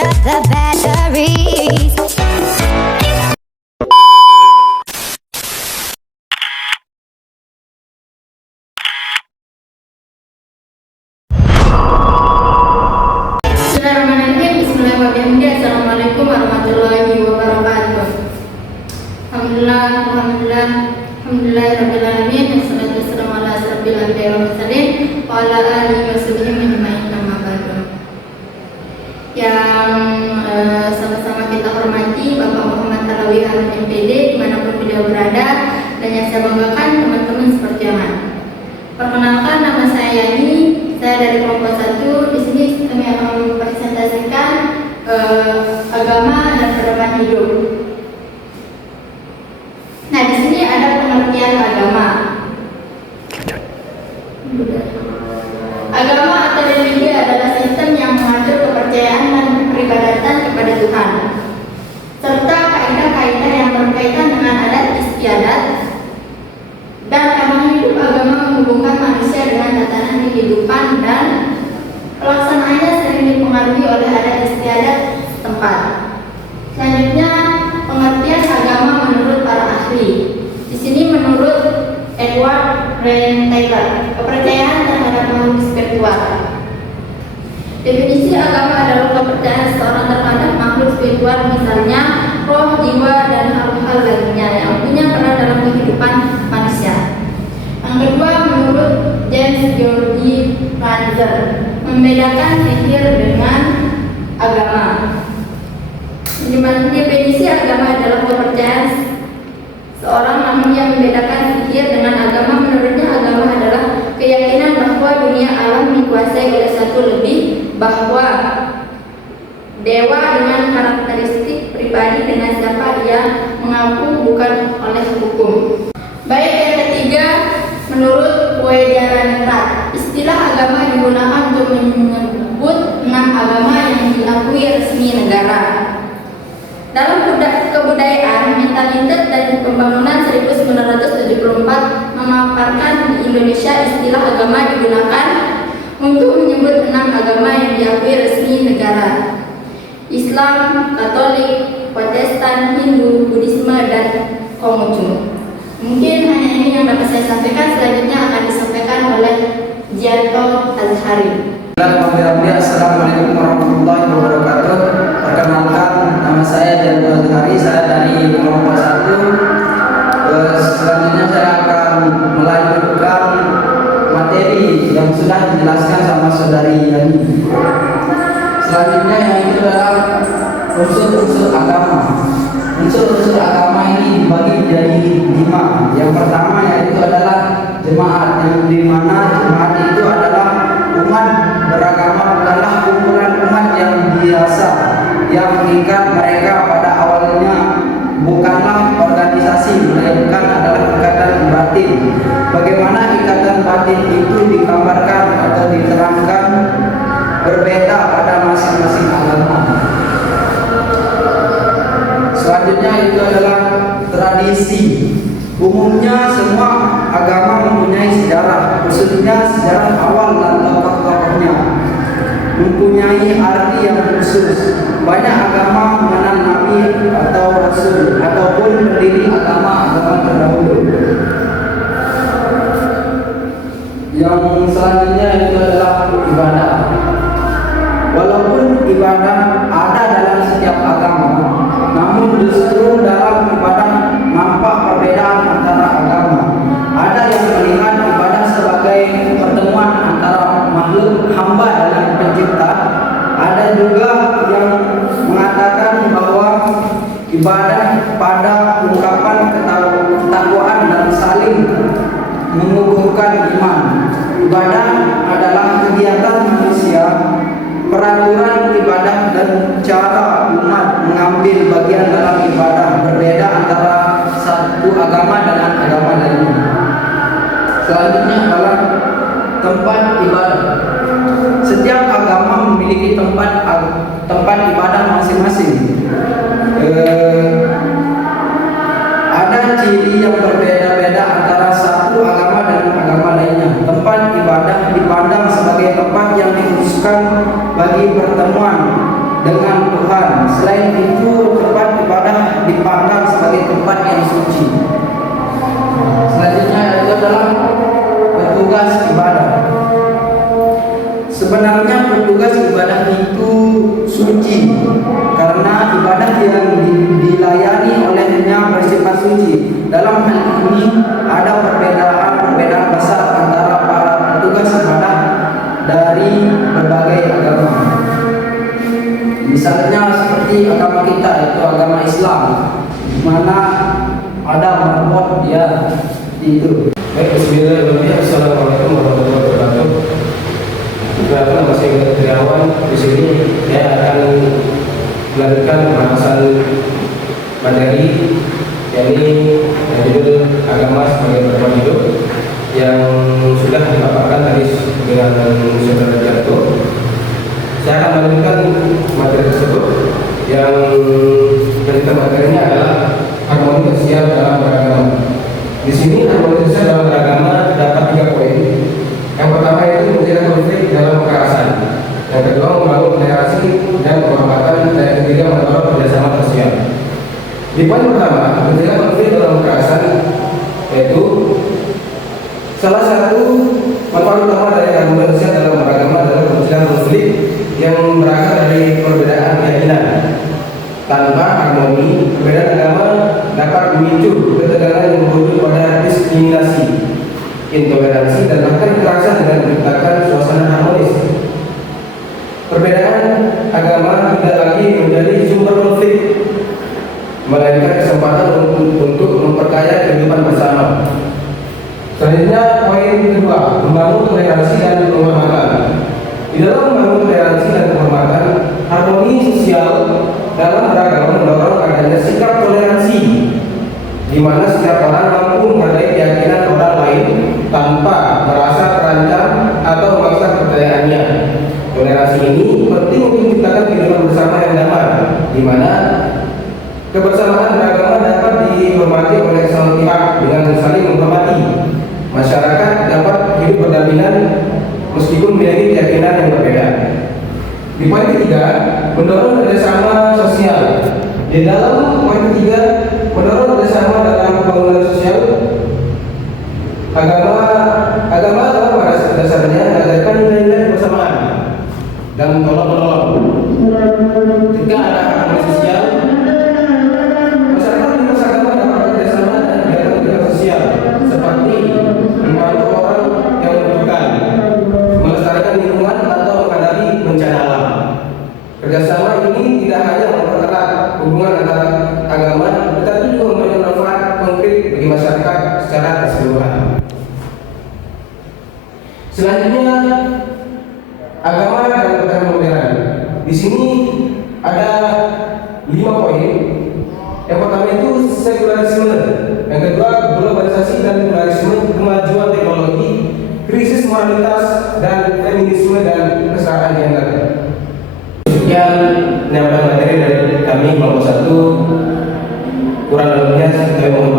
charge the batteries. Bismillahirrahmanirrahim. Assalamualaikum warahmatullahi wabarakatuh. Alhamdulillahirabbil alamin. Wassalatu wassalamu ala asyrofil anbiya'i wal mursalin wa ala alihi washabbihi ajmain, amma ba'du. Yang sama-sama kita hormati Bapak Muhammad Alawi Harun MPD dimanapun beliau berada, dan yang saya banggakan teman-teman seperti aman. Perkenalkan, nama saya Yani, saya dari kelompok 1. Di sini kami akan mempresentasikan agama dan pedoman hidup. Nah, di sini ada pengertian agama. Agama atau religi adalah sistem yang mengatur kepercayaan dan peribadatan kepada Tuhan, serta kaidah-kaidah yang berkaitan dengan adat istiadat dan pedoman hidup. Agama menghubungkan manusia dengan tatanan kehidupan dan pelaksanaannya sering dipengaruhi oleh adat istiadat setempat. Selanjutnya, pengertian agama menurut para ahli. Di sini menurut Edward Rand Taylor, kepercayaan terhadap makhluk spiritual. Definisi agama adalah kepercayaan seseorang terhadap makhluk spiritual, misalnya roh, jiwa, dan hal-hal lainnya yang punya peran dalam kehidupan manusia. Yang kedua, menurut James George Panzer, membedakan sihir dengan agama. Definisi agama adalah kepercayaan seorang, namun yang membedakan sihir dengan agama. Menurutnya, agama adalah keyakinan bahwa dunia alam dikuasai oleh satu lebih, bahwa dewa dengan karakteristik pribadi dengan siapa ia mengaku, bukan oleh hukum. Baik, yang ketiga, menurut Wejaraningrat, istilah agama digunakan untuk menyebut 6 agama yang diakui resmi negara. Dalam kebudayaan, mentalitas dan pembangunan 1974 memaparkan di Indonesia istilah agama digunakan untuk menyebut 6 agama yang diakui resmi negara: Islam, Katolik, Protestan, Hindu, Buddhisme, dan Konghucu. Mungkin hanya ini yang dapat saya sampaikan. Selanjutnya akan disampaikan oleh Gianto Azhari. Assalamualaikum warahmatullahi wabarakatuh. Perkenalkan, nama saya Gianto Azhari, saya dari kelompok 1. Selanjutnya saya akan melanjutkan materi yang sudah dijelaskan sama saudari Yani. Selanjutnya yang itu adalah unsur-unsur agama. Unsur-unsur agama ini dibagi menjadi 5. Yang pertama yaitu adalah jemaat, yang dimana jemaat itu adalah umat beragama, bukanlah kumpulan umat yang biasa yang mengikat mereka pada awalnya bukanlah organisasi, melainkan adalah ikatan batin. Bagaimana ikatan batin itu digambarkan atau diterangkan berbeda pada masing-masing agama. Selanjutnya itu adalah tradisi. Umumnya semua agama mempunyai sejarah, khususnya sejarah awal dan tokoh-tokohnya mempunyai arti yang khusus. Banyak agama mengenal nabi atau rasul ataupun pendiri agama-agama terdahulu. Yang selanjutnya itu adalah ibadah. Walaupun ibadah ada dalam setiap agama, namun justru dalam ibadah nampak perbedaan antara agama. Ada yang melihat ibadah sebagai pertemuan antara makhluk hamba dengan pencipta. Ada juga yang mengatakan bahwa ibadah pada ungkapan ketakwaan dan saling mengukuhkan iman. Ibadah adalah kegiatan manusia, peraturan ibadah dan cara umat mengambil bagian dalam ibadah berbeda antara satu agama dengan agama lainnya. Selanjutnya adalah tempat ibadah. Setiap agama memiliki tempat ibadah masing-masing. Ada ciri yang berbeda-beda antara satu agama dengan agama lainnya. Tempat ibadah dipandang sebagai tempat yang dikhususkan bagi pertemuan dengan Tuhan. Selain itu, tempat ibadah dipandang sebagai tempat yang suci. Selanjutnya itu adalah petugas ibadah. Sebenarnya petugas ibadah itu suci karena ibadah yang dilayani olehnya bersifat suci. Dalam hal ini ada perbedaan besar antara para petugas ibadah dari berbagai agama. Misalnya seperti agama kita, yaitu agama Islam, di mana ada marbot ya itu. Baik, bismillahirrahmanirrahim. Assalamualaikum warahmatullahi wabarakatuh. Perkenalkan, nama saya Triawan. Di sini saya akan melanjutkan pembahasan materi yakni judul agama sebagai pedoman hidup yang sudah dipaparkan tadi dengan saudara Jarto. Saya akan melanjutkan materi tersebut yang materinya adalah harmoni sosial dalam beragama. Di sini harmoni sosial dalam beragama dapat 3 poin. Yang pertama itu mencegah konflik dalam kekerasan. Yang kedua membangun toleransi dan penghormatan, dan yang ketiga mendorong kerjasama sosial. Di poin pertama, mencegah konflik dalam kekerasan, yaitu salah satu manfaat utama dari harmoni sosial dalam beragama adalah mencegah konflik yang berasal dari perbedaan keyakinan. Tanpa harmoni, perbedaan agama dapat memicu ketegangan yang berujung pada diskriminasi, intoleransi, dan bahkan kekerasan dengan menciptakan suasana harmonis. Perbedaan agama tidak lagi menjadi sumber konflik, melainkan kesempatan untuk memperkaya kehidupan bersama. Selanjutnya, poin kedua, membangun toleransi dan penghormatan. Di dalam membangun toleransi dan penghormatan, harmoni sosial dalam beragama mendorong adanya sikap toleransi, di mana setiap orang mampu menghargai keyakinan orang lain tanpa merasa terancam atau memaksa kepercayaannya. Toleransi ini penting untuk menciptakan kehidupan bersama yang damai, di mana kebersamaan beragama dapat dihormati oleh semua pihak dengan saling menghormati. Masyarakat dapat hidup berdampingan meskipun memiliki keyakinan yang berbeda. Di poin ketiga, mendorong kerjasama sosial. Di dalam poin ketiga, mendorong kerjasama dalam pembangunan sosial. Agama dalam pada dasarnya mengajarkan nilai-nilai kebersamaan dan tolong-menolong. Jika ada harmoni sosial, masyarakat lintas agama dapat kerjasama dan kegiatan sosial seperti membantu orang yang membutuhkan, melestarikan lingkungan atau menghadapi bencana alam. Kerjasama ini tidak hanya mempererat hubungan antara agama, tetapi juga memberikan manfaat konkret bagi masyarakat secara keseluruhan. Selanjutnya, agama dan budaya modern. Di sini ada 5 poin. Yang pertama itu sekularisme, yang kedua globalisasi dan pluralisme, kemajuan teknologi, krisis moralitas, dan feminisme dan kesetaraan gender. Sekian penyampaian materi dari kami kelompok 1. Kurang lebihnya saya mohon